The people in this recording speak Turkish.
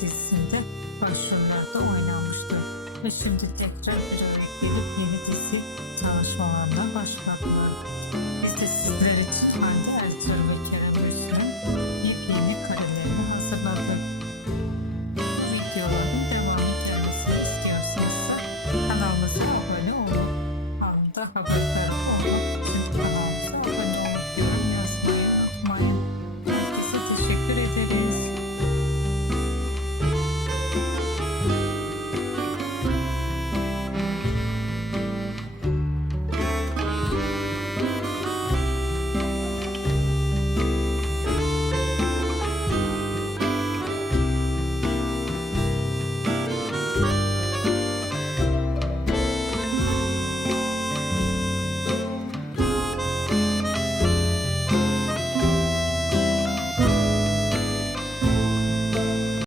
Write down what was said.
dizisinde başrollerde oynanmıştır. Ve şimdi tekrar bir araya gelip yeni dizi çalışmalarına başladılar. Biz de sizler için Hande Ertuğrul ve Kerem Gürsel'in yepyeni karelerini hazırladık. Videoların devamı gelmesini istiyorsanız kanalımıza abone olun. Anında haberdar